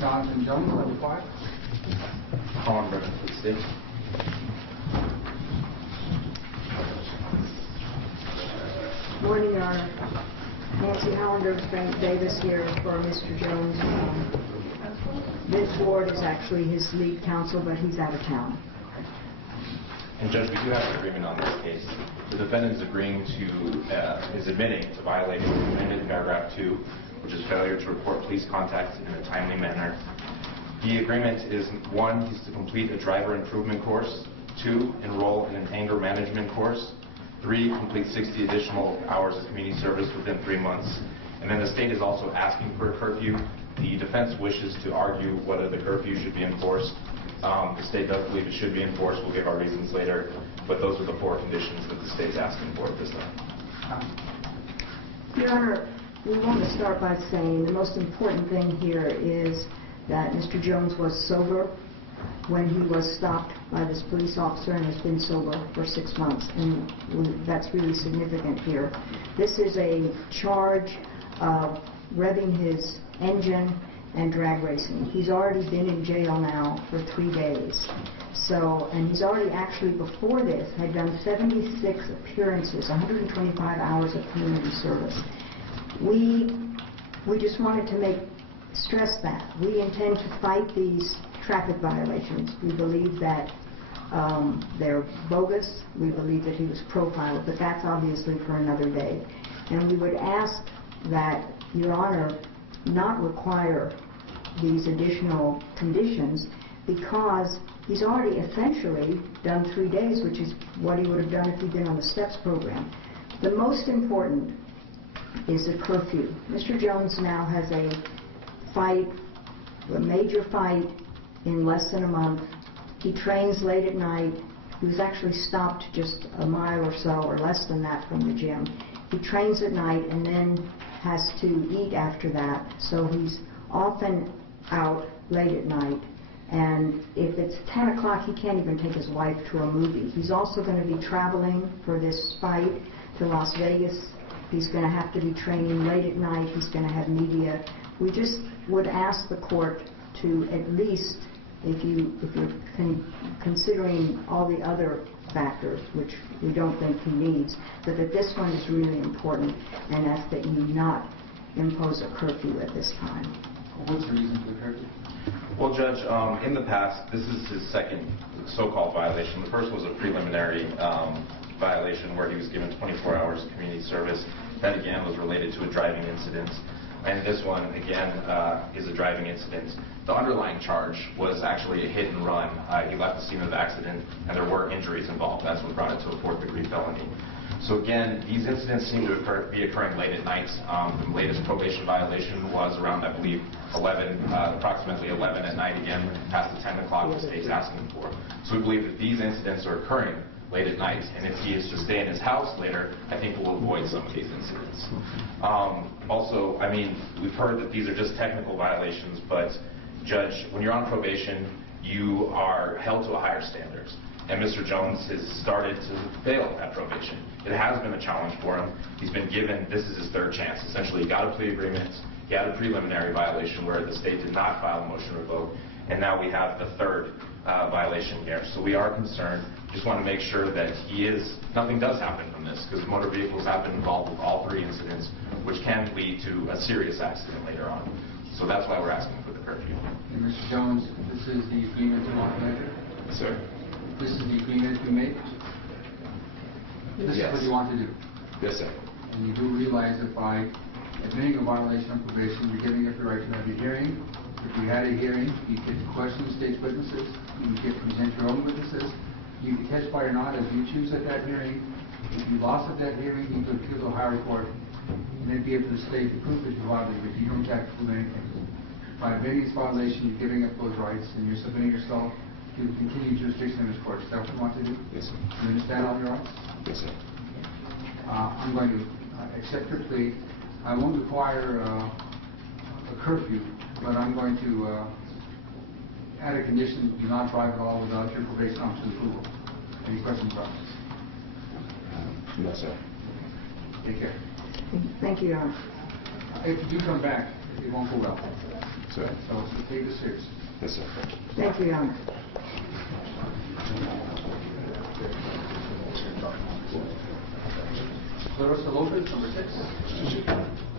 Jonathan Jones, number 5. Holland River, please state. Morning, Your Honor. Nancy Hollander, Frank Davis here for Mr. Jones. Vince Ward is actually his lead counsel, but he's out of town. And Judge, we do have an agreement on this case. The defendant is admitting to violating amended paragraph 2, which is failure to report police contact in a timely manner. The agreement is 1, he's to complete a driver improvement course, 2, enroll in an anger management course, 3, complete 60 additional hours of community service within 3 months. And then the state is also asking for a curfew. The defense wishes to argue whether the curfew should be enforced. The state does believe it should be enforced. We'll give our reasons later. But those are the 4 conditions that the state's asking for at this time. Your Honor, we want to start by saying the most important thing here is that Mr. Jones was sober when he was stopped by this police officer and has been sober for 6 months. And that's really significant here. This is a charge of revving his engine and drag racing. He's already been in jail now for 3 days. And he's already actually before this had done 76 appearances, 125 hours of community service. We just wanted to stress that. We intend to fight these traffic violations. We believe that they're bogus. We believe that he was profiled, but that's obviously for another day. And we would ask that Your Honor not require these additional conditions because he's already essentially done 3 days, which is what he would have done if he'd been on the STEPS program. The most important is a curfew. Mr. Jones now has a major fight in less than a month. He trains late at night. He was actually stopped just a mile or so, or less than that, from the gym. He trains at night and then has to eat after that, so he's often out late at night. And if it's 10 o'clock, he can't even take his wife to a movie. He's also going to be traveling for this fight to Las Vegas. He's going to have to be training late at night. He's going to have media. We just would ask the court to at least, if you're considering all the other factors, which we don't think he needs, but that this one is really important, and ask that you not impose a curfew at this time. What's the reason for the curfew? Well, Judge, in the past, this is his second so-called violation. The first was a preliminary violation where he was given 24 hours of community service. That, again, was related to a driving incident. And this one, again, is a driving incident. The underlying charge was actually a hit and run. He left the scene of the accident, and there were injuries involved. That's what brought it to a 4th-degree felony. So again, these incidents seem to be occurring late at night. The latest probation violation was around, I believe, approximately 11 at night, again, past the 10 o'clock the state's asking for. So we believe that these incidents are occurring late at night, and if he is to stay in his house later, I think we'll avoid some of these incidents. Also, I mean, we've heard that these are just technical violations, but Judge, when you're on probation, you are held to a higher standard. And Mr. Jones has started to fail at probation. It has been a challenge for him. He's been given, this is his 3rd chance. Essentially, he got a plea agreement, he had a preliminary violation where the state did not file a motion to revoke, and now we have the 3rd violation here. So we are concerned. Just want to make sure that nothing does happen from this, because motor vehicles have been involved with all 3 incidents, which can lead to a serious accident later on. So that's why we're asking for the curfew. And Mr. Jones, this is the agreement you want to make? Yes, sir. This is the agreement you made? This is what you want to do? Yes, sir. And you do realize that by admitting a violation of probation, you're giving up the right to have a hearing. If you had a hearing, you get to question the state's witnesses. You get to present your own witnesses. You can testify or not as you choose at that hearing. If you lost at that hearing, you could appeal to a higher court and then be able to state the proof that you violated, but you don't have to prove anything. By admitting this violation, you're giving up those rights and you're submitting yourself to the continued jurisdiction of this court. Is that what you want to do? Yes, sir. You understand all your rights? Yes, sir. I'm going to accept your plea. I won't require a curfew, but I'm going to add a condition: do not drive at all without your probation officer's approval. Any questions about this? No, sir. Take care. Thank you, Your Honor. If you do come back, it won't go well. So, So take this seriously. yes, sir. Thank you, Your Honor. Clarissa Lopez, number 6.